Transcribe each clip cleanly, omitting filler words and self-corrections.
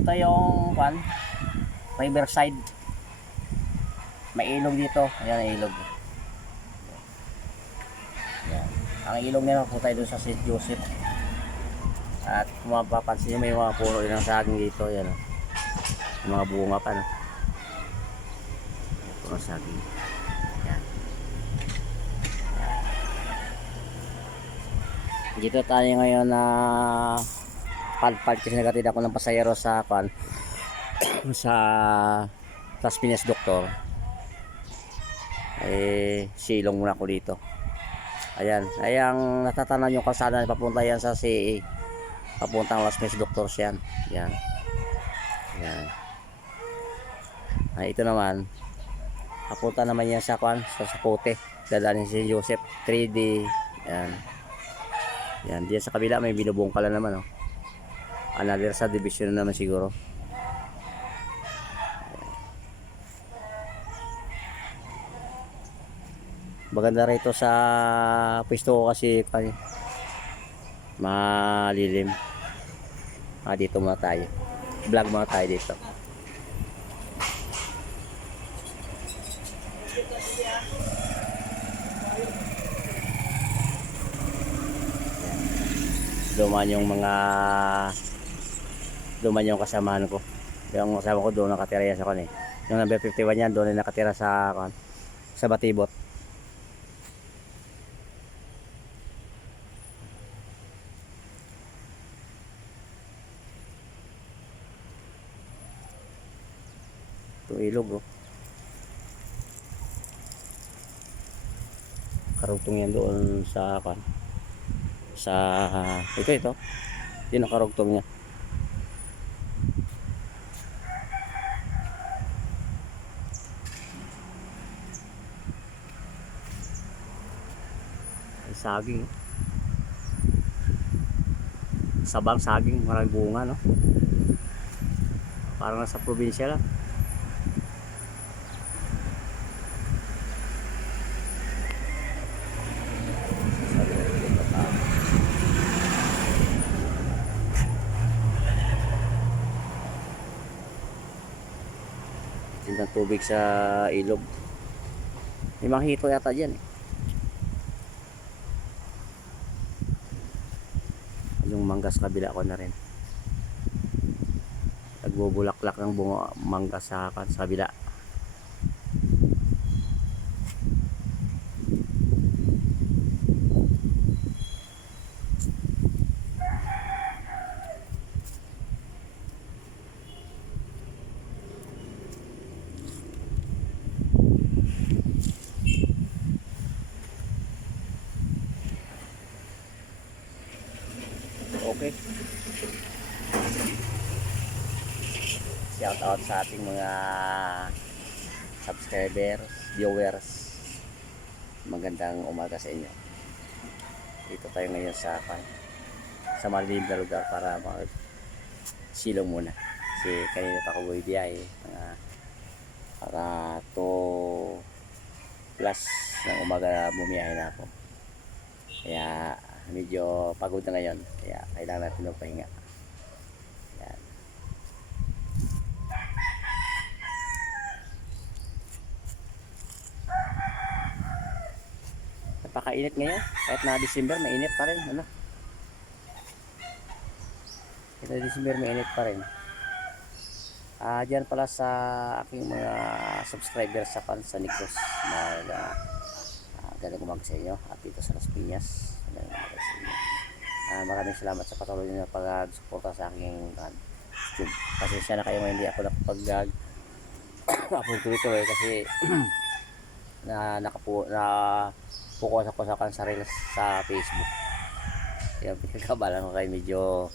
Ito yung Riverside. May ilog dito. Ayan, ilog. Ayan. Ang ilog nila po tayo doon sa St. Joseph. At kung mapapansin nyo, may mga puno din ng saging dito. Ayan, oh. May mga bunga pa, no? Puno ng saging. Ayan. Dito tayo ngayon na palpal kasi nagatid ako ng pasayero sa sa Las Piñas Doctor. Silong muna ako dito. Ayan, ayang natatanaw yung kalsada papunta yan sa CA, papuntang Las Piñas Doctor yan. Yan. Yan. Ito naman papunta naman yan sa sa Sapote, dadalhin si Joseph 3D. Yan. Yan, diyan sa kabila may binubungkala naman, oh. Another sa division naman siguro. Maganda rito sa pwesto ko kasi malilim. Dito muna tayo. Vlog muna tayo dito. Duman yung kasamahan ko. Yung kasama ko doon nakatira yan sa yung number 51 yan, doon nakatira sa Batibot. Itong ilog, oh. Karugtong yan doon sa ito yun ang karugtong niya. Ay, saging, sabang saging, maraming bunga, no? Parang nasa probinsya lang. Ng tubig sa ilog. May mga hito yata dyan, eh. Yung manggas kabila ko na rin. Nagbubulaklak ng bunga manggas sa kabila. Okay. Shout out sa ating mga subscribers, viewers. Magandang umaga sa inyo. Dito tayo ngayon sa malilim na lugar para silong muna. Kasi kanina pa ako bumibiyahe para 2 plus ng umaga bumiyahe na ako. Kaya medyo pagod na ngayon, kaya kailangan natin magpahinga. Yan. Napakainit ngayon, kahit na December mainit pa rin, ano? Kahit na December mainit pa rin. Diyan pala sa aking mga subscribers sa Negros, gandang umaga sa inyo at dito sa Las Piñas. Maraming salamat sa patuloy na pag-suporta sa aking YouTube. Pasensya na kayo hindi ako nakapag-upload tuloy kasi focus ako sa reels sa Facebook. Kaya pinagkabala ko kayo medyo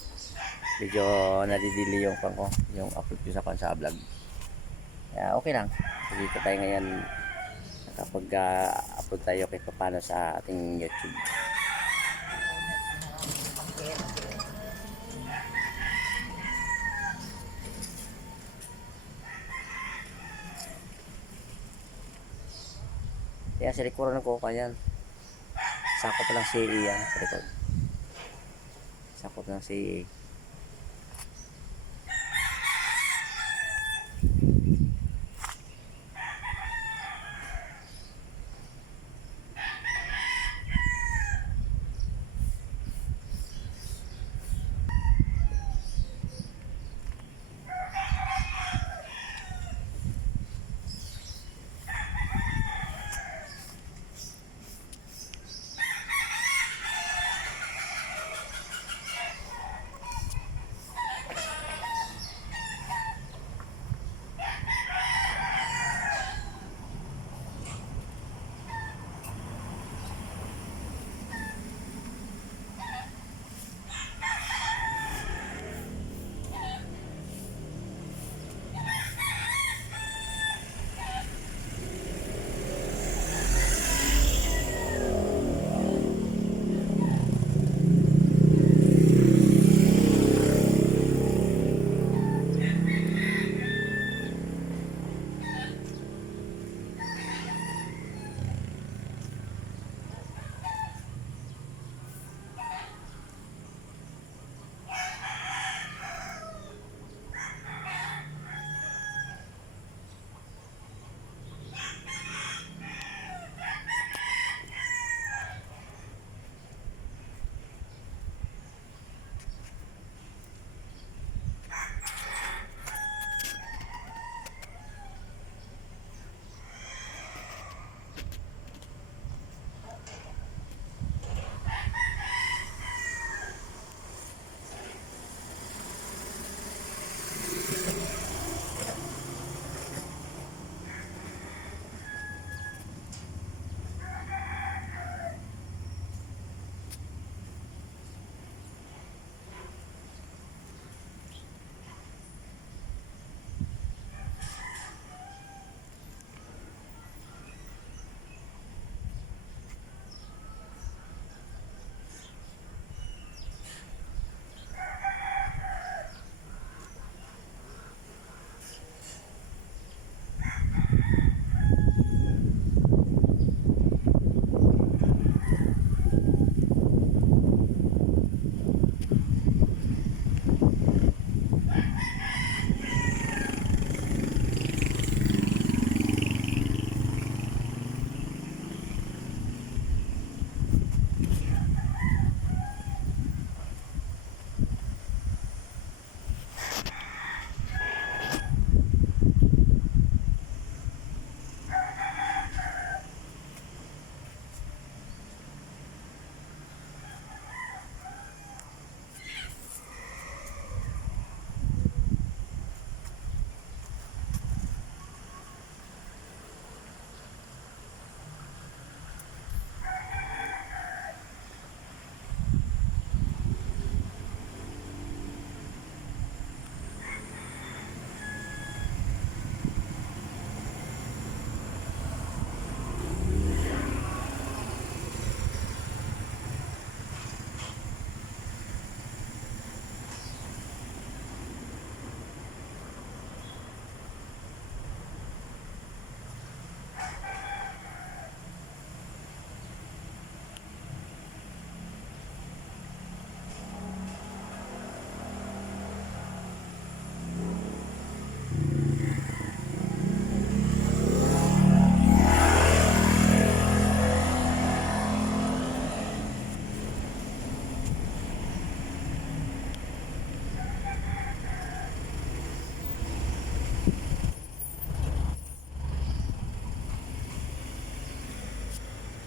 nadidili yung upload ko sa vlog. Kaya okay lang. Dito tayo ngayon kapag upload tayo kahit paano sa ating YouTube. Kaya sa likuran ko kanyan. Sakop lang CA yan sa likod. Sakop lang CA.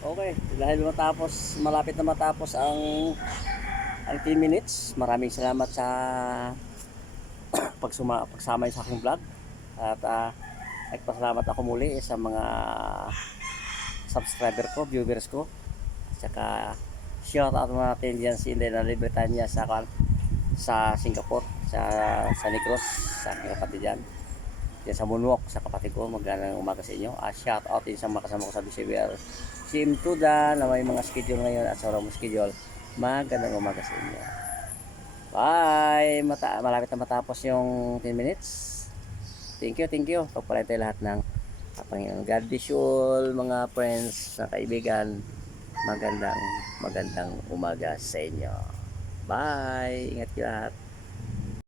Okay, dahil malapit na matapos ang 10 minutes. Maraming salamat sa pagsama sa aking vlog. At nagpasalamat ako muli sa mga subscriber ko, viewers ko. At saka shout out natin dyan si Inday na Libertania sa Singapore, sa Negros, sa aking kapatid dyan. Diyan sa Munwok, sa kapatid ko, magandang umaga sa inyo. Shout out din sa mga kasama ko sa BCBR. Si Imtuda na may mga schedule ngayon at sa wala mo schedule. Magandang umaga sa inyo. Bye! Malapit na matapos yung 10 minutes. Thank you. Pagpalay tayo lahat ng Panginoon. God bless you all, mga friends, na kaibigan. Magandang umaga sa inyo. Bye! Ingat kayo lahat.